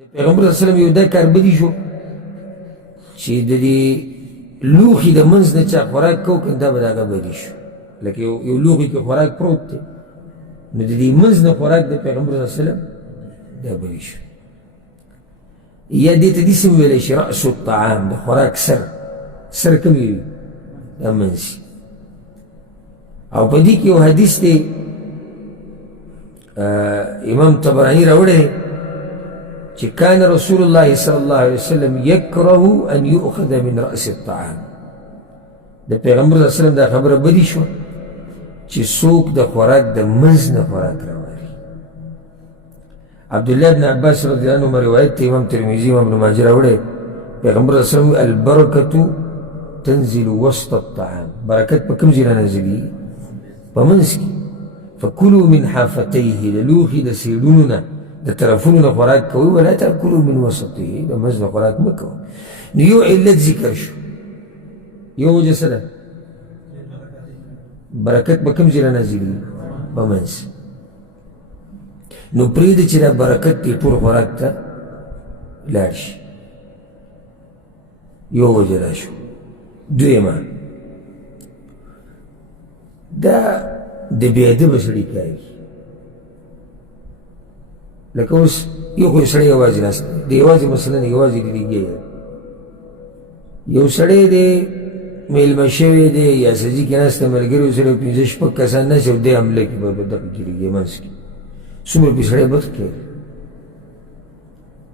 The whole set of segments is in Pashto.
پیغمبر صلی الله علیه وسلم یو دا کار بدی شو چې د دې لوښي د منځ نه چا خوراک کو کنه دا به د هغه بدي شو لکه یو لوښي کې خوراک پروت دی نو د دې منځ نه خوراک د پیغمبر صلی الله علیه وسلم دا بدي شو یا دې ته داسې وویلی شي رأس الطعام د خوراک سر کوم وي دا منځ او په دې کې یو حدیث دی امام طبراني راوړی دی چې کان رسول الله صلی الله علیه وسلم یکره ان یؤخذ من رأس الطعام د پیغمبر صلی الله علیه وسلم دا خبره بدی شو چې څوک د خوراک د منځ نه خوراک راوړي عبدالله بن عباس رضی الله عنهما روایت ته امام ترمذي امام ابن ماجه راوړی پیغمبر صلی الله علیه وسلم البرکة تنزل وسط الطعام برکت په کوم ځای نازلېږي په منځ کې فکلوا من حافتیه د لوښي د سیډونو نه د طرفونو نه خوراک کوئ ولا تاکلوا من وسطه د منځ نه خوراک مه کوئ نو یو علت ذکر شو یو وجه څه ده برکت به کوم ځای نازلېږي په منځ نو پرېږده چې دا برکت دې ټول خوراک ته لاړ شي یو وجه دا شو دویمه دا د بې ادبه سړي کار لکه اوس یو خو سړی یوازې ناست دی یوازې مثلا یوازې ډېرېږي یو سړی دی میلمه شوی دی یا سجي کې ناسته ملګري سره پنځه شپږ کسان ناست او دی حمله کې به دغه ګېرېږي منځ کې څومره پې سړی بد کوي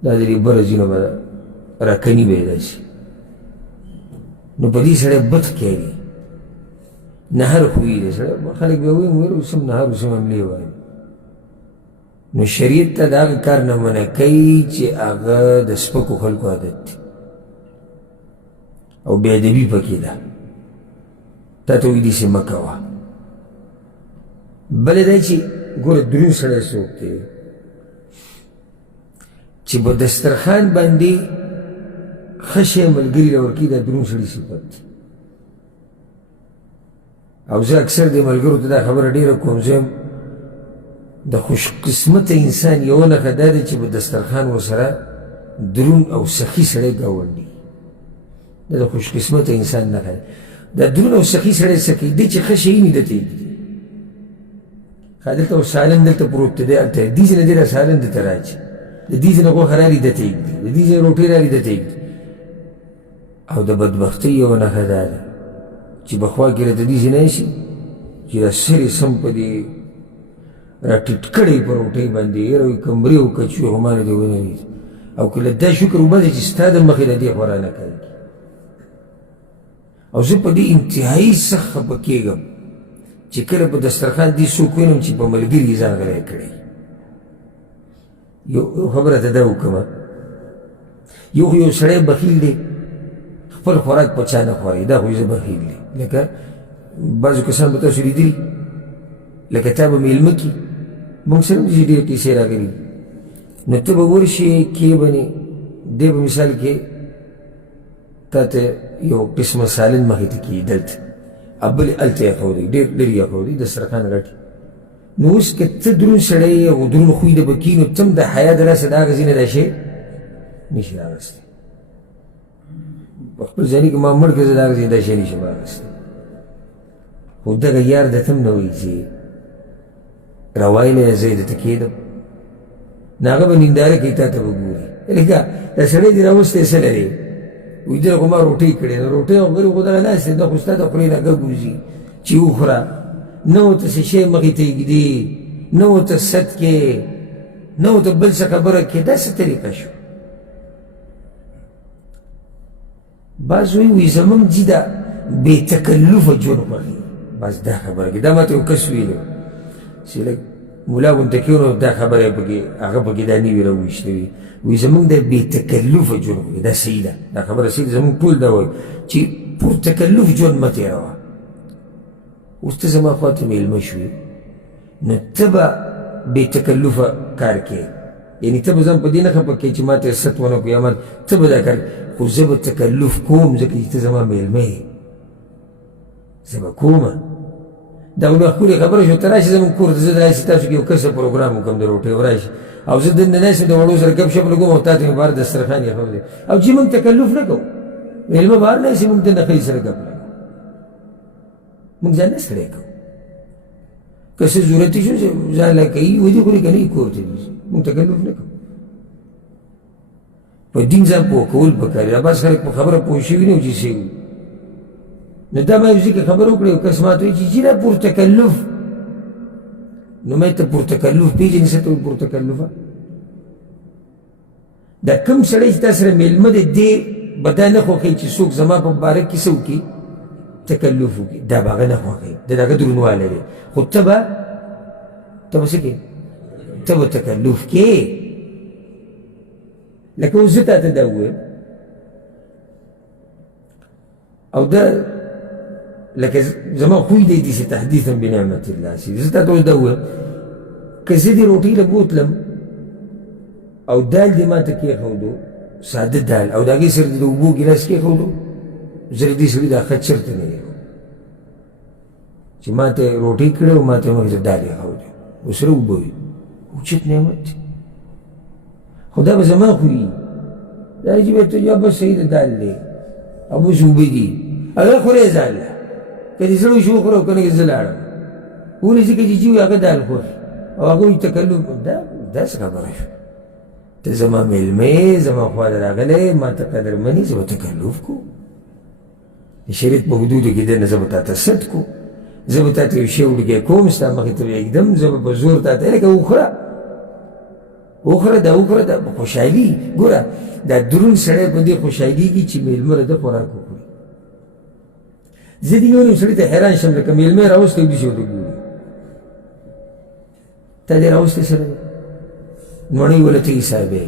دا د دې بره ځینو به راکني به یې داسې نو په دې سړی بد کوي نهر خوی دی سړی خلک به وایي ویل اوس هم نهر اوس هم حملې وایي نو شریعت ته د هغه کار نه منع کوي چې هغه د سپکو خلکو عادت دی او بې ادبي پکې ده تا ته وایي داسې مه کوه بله دا چې ګوره دروند سړی څوک دی چې په دسترخوان باندې ښه شی ملګري له ورکوي دا دروند سړي صفت دی او زه اکثر د ملګرو ته دا خبره ډېره کوم زه د خوش قسمته انسان یوه نښه دا دی چې په دسترخوان ورسره دروند او سخي سړی ګاونډي دا د خوش قسمته انسان نښه ده دا دروند او سخي سړی څه کوي دی چې ښه شی ویني دته یږدي ښه دلته اوس سالن دلته پروت دی هلته دې ځای نه دی را سالن دته راچي د دې ځای نه غوښه رالي دته یږدي د دې ځای روټۍ رالي دته یږدي او د بدبختۍ یوه نښه دا ده چې بخوا کې راته داسې نه شي چې دا سر یې سم په دې را ټیټ کړی په روټۍ باندې یاره وایي کمرې او کچوې خو مانه دې ونه رېږي او که له دا شکر وباسې چې ستا د مخې د دې خورا نه کوي او زه په دې انتهایي سخت خفه کېږم چې کله په دسترخوان دې څوک وینم چې په ملګري یې ځان غلی کړی یو خبره ته دا وکړمه یو خو یو سړی بخیل دی خپل خوراک په چا نه خوري دا خو یې زه بخیل دی لکه بعضو کسان به تاسو لیدلي لکه تا به میلمه کي موږ سره هم داسې ډېرې کیسې راغلي نو ته به ورشې کښېبنې دی به مثال کې تا ته یو قسمه سالن مخې ته کښېږي دلته او بلې هلته یې اېښودی ډېر لرې یې اېښودی دسترخوان غټ نو اوس که ته دروند سړی یې او دروند خوی د به کښي نو ته هم د حیا د لاسه د هغه ځای نه دا شی نشي راغستی په خپل ځاني کې ما مړ کړه زه د هغه ځای دا شی نشم راغستی خو دغه یار درته هم نه وایي چې راوایلی زه یې درته کښېږدم نو هغه به ننداره کوي تا ته به ګوري لکه دا سړی دې راوستی څه لرې وایي دله خو ما روټۍ کړې نو روټۍ او غري خو دغه ناست دی دا خو ستا د خولې نه ګګ وځي چې وخوره نه ورته څه شی مخې ته ږدي نه ورته ست کې نه ورته بل څه خبره کې دا څه طریقه شو بعض وایي زموږ جي دا بې تکلفه ژوند خوښوي بس دا خبره کې دا ماته یو کس ویلو چې لږ ملا غونته کېو نو دا خبره یې پکې هغه پکې دا نوي راوویشته وي وایي زموږ دا بې تکلفه ژوند خوښوي دا صحیح ده دا خبره صحیح ده زموږ ټول دا وایي چې پر تکلف ژوند مه تېروه اوس ته زما خوا ته میلمه شوې نو ته به بې تکلفه کار کوې یعنې ته به ځان په دې نه خفه کوې چې ما ته ست ونه کړو یا ما ته به دا کار خو زه به تکلف کوم ځکه چې ته زما میلمه یې زه به کومه دا خو بیا ښکلې خبره شو ته راشي زموږ کور ته زه راشي تاسو کې یو کسه پروګرام وکړم د روټۍ راشي او زه دلته ناست یم د وړو سره ګپ شپ لګوم او تا ته مې بهر دسترخوان ایښولی او چې موږ تکلف نه کوو مېلمه بهر ناست یې موږ دننه ښځې سره ګپ لګوو موږ ځان نه ستړی کوو که څه ضرورت شو چې ځان لا کوي ودې خوري که نه یې کور ته ځي موږ تکلف نه کوو په دین ځان پوه کول پکار دي بعض خلک په خبره پوه شوي نه او چې څه وي نو دا مایوسي که خبره وکړې او کس ماته وایي چې جي دا پرتکلف نو ما ته پرتکلف پېژنې څه ته وایي پرتکلفه دا کوم سړی چې تا سره مېلمه دی دې به دا نه خوښوي چې څوک زما په باره کې څه وکړي تکلف وکړي دا به هغه نه خوښوي د هغه درونوالی دی خو ته به څه کوې ته به تکلف کې لکه اوس زه تا ته دا ووایم او دا لکه زما خوی دی داسې تحدیثا بنعمت الله سي زه تا ته اوس دا ووایم که زه دې روټۍ له بوتلم او دال دې ما ته کېښودو ساده دال او د هغې سره دې د اوبو ګیلاس کېښودو زه د دې سړي دا خط چېرته نه یم چې ما ته روټۍ کړې او ما ته مخې دال ایښودې او سره اوبه وي اوچت نعمت دی خو دا به زما خوی دا چې به ته یا بس صحیح د دال دی او بس اوبه دي هغه خورې ځان له که دې زړه وشي وخوره او که نه زه لاړم ولې ځکه چې چې وي هغه دال خوري او هغه وایي تکلف دا څه خبره شوه ته زما مېلمه یې زما خواله راغلی ما ته قدرمن یې زه به تکلف کو د شریعت په حدودو کې دی نه زه به تا ته سټ کو زه به تا ته یو شی وړوکی کوم ستا مخې ته به ږدم زه به په زور تا ته لکه وخوره وخوره دا وخوره دا خوشحالي ګوره دا دروند سړی په دې خوشحالېږي چې مېلمه له ده خوراک وخوري زه دې یو نیم سړي ته حیران شم لکه مېلمه یې راوستی او داسې ورته ګوري تا دې راوستی سره دی نوڼۍ وله ته حسابې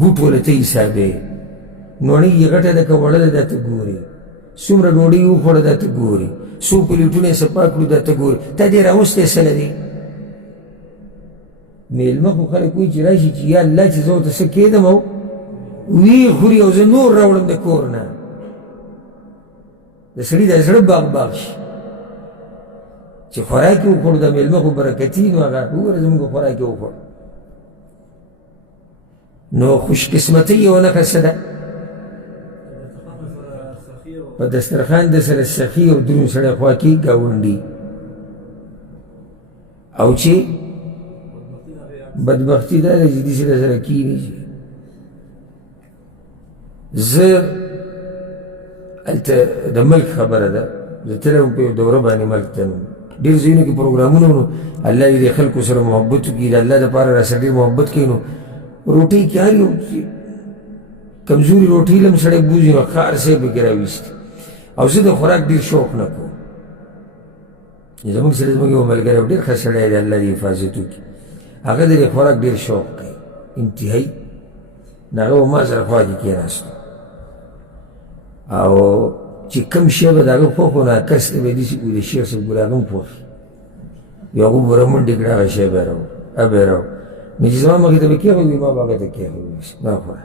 ګوټ وله ته حسابې نوڼۍ یې غټه ده که وړه ده دا ته ګوري څومره ډوډۍ وخوړه دا ته ګوري څو پلیټونه یې صفا کړو دا ته ګوري تا دې راوستی څه نه دی مېلمه خو خلک وایي چې راشي چې یا الله چې زه ورته څه کېدم او ویې خوري او زه نور راوړم د کور نه د سړي د زړه باغ باغ شي چې خوراک یې وخوړو د مېلمه خو برکتي نو هغه وګوره زموږ خوراک یې وخوړ نو خوشقسمتۍ یوه نښه څه ده په دسترخوان د سره سخي او دروند سړی خوا کې ګاونډي او چې بدبختي دا ده چې داسې راسره کښېني چې زه هلته د ملک خبره ده زه تللی وم په یو دوره باندې ملک ته نو ډېر ځایونو کې پروګرامونه نو الله دې د خلکو سره محبت وکړي د الله دپاره راسره ډېر محبت کوي نو روټۍ کې هر یو کمزوري روټۍ له هم سړی بوځي نو ښار صاحب پکې راویستي او زه د خوراک ډېر شوق نه کوم زموږ سره زموږ یو ملګری ډېر ښه سړی دی الله دې حفاظت وکړي هغه د خوراک ډېر شوق کوي انتهایي نو هغه به ما سره خوا کې کېناستو او چې کوم شی به د هغه خوښ و نو کس ته به یې داسې وایي د شیخ صاحب ګورې هغه هم خوښ یو هغه به رامنډې کړه هغه شی به یې راوړ به یې راوړ نو چې زما مخې ته به کېښودي ما به هغه ته کېښودي ما خوره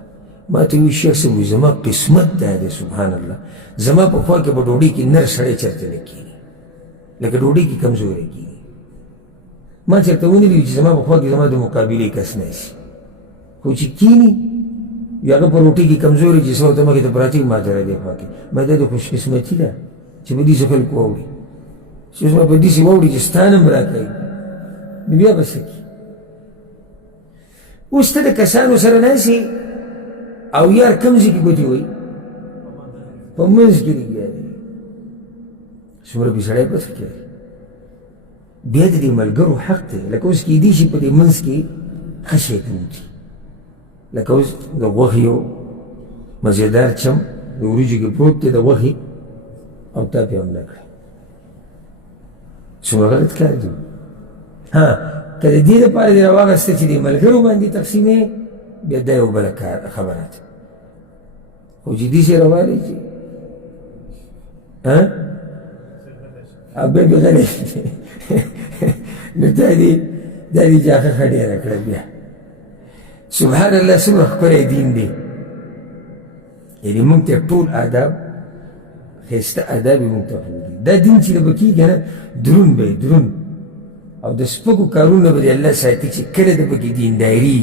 ما ته وایي شیخ صاحب وایي زما قسمت دا دی سبحان الله زما په خوا کې به ډوډۍ کې نر سړی چېرته نه کښېني لکه ډوډۍ کې کمزوری کېږي ما چېرته ونه لیدي چې زما په خوا کې زما د مقابلې کس نه شي خو چې کښېني یا هغه په روټۍ کې کمزوري چې څه ورته مخې ته پراته وي ما ته رادې خوا کې ما دا د خوشقسمتي ده چې په داسې خلکو واوړي چې اوس ما په داسې واوړي چې ستا نه م راکوي نو بیا به څه کړي اوس ته د کسانو سره ناست او یار کوم ځای کې ګوتې وایي په منځ کې لګیا دی څومره بې سړی پسې کوي بیا د دې ملګرو حق دی لکه اوس کېدای شي په دې منځ کې ښه شی پروت وي لکه اوس د غوښې یو مزېدار چم د وریجو کې پروت دی د غوښې او تا پې حمله کړې څومره غلط کار دی ها که د دې لپاره دې راواغسته چې دې ملګرو باندې تقسیمې بیا دا یو بله خبره ده خو جدي سې روانې چې بیا بې غلی نو دا دې جاخه ښه ډېره کړه بیا سبحان الله څومره ښکلی دین دی یعنې مونږ ته ټول آداب ښایسته آداب یې مونږ ته ښودي دا دین چې به کېږي نه دروند به یې دروند او د سپکو کارونه به د الله ساتي چې کله د پکې دینداري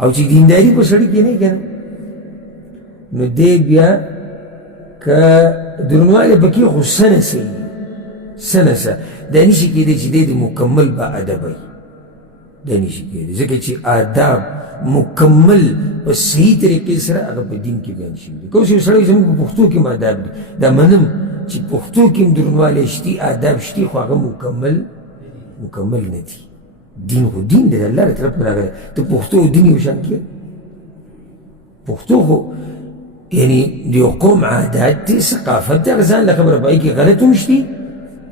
او چې دینداري په سړي کې نه که نه نو دی بیا که درنوالی پکې خو سنه سي سنه سه دا نشي کېدی چې دی د مکمل با ادب وي دا نشي کېدی ځکه چې آداب مکمل په صحیح طریقې سره هغه په دین کې بیان شوي دي که اوس یو سړی زموږ په پښتو کې هم آداب دي دا منم چې پښتو کې هم درنوالی شتي آداب شتي خو هغه مکمل نه دي دین خو دین دی د الله له طرف نه راغلی ته پښتو او دین یو شان کړې پښتو خو یعنی د یو قوم عادات دی ثقافت دی هغه ځان له خبره په هغې کې غلط هم شتي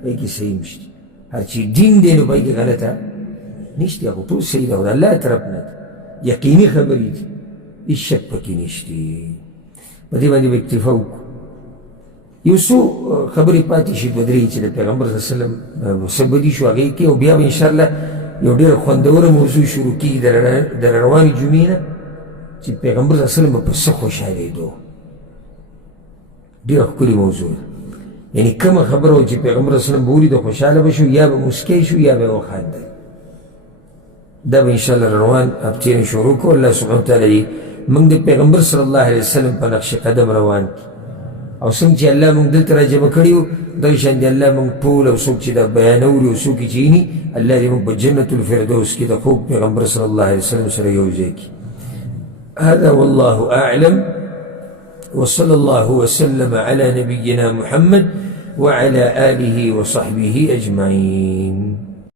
په هغې کې صحیح هم شتي هر چې دین دی نو په هغې کې غلطه نشته هغه ټول صحیح ده او د الله طرف نه ده یقیني خبرې دي هېڅ شک پکې نشته په دې باندې به اکتفا وکړو یو څو خبرې پاتې شي دوه درې چې د پیغمبر صلی الله علیه وسلم مسبدي شو هغې کې او بیا به انشاءالله یو ډېره خوندوره موضوع شروع کېږي د روانې جمعې نه چې پیغمبر صلی الله علیه وسلم به په څه خوشحالېدو ډېره ښکلې موضوع ده یعنی کومه خبره وه چې پیغمبر صلی الله علیه وسلم به ولیده خوشحاله به شو یا به مسکی شو یا به وخاندل دا به انشاءالله روان هفتې نه شروع کړو الله سبحانه وتعالی دې موږ د پیغمبر صلی الله علیه وسلم په نقش قدم روان کړي او څنګه چې الله موږ دلته راجمع کړي وو دغه شان دې الله موږ ټول او څوک چې دا بیان اوري او څوک یې چیني الله دې موږ په جنة الفردوس کې د خوږ پیغمبر صلی الله علیه وسلم سره یو ځای کړي هذا والله أعلم وصلى الله وسلم على نبينا محمد وعلى آله وصحبه أجمعين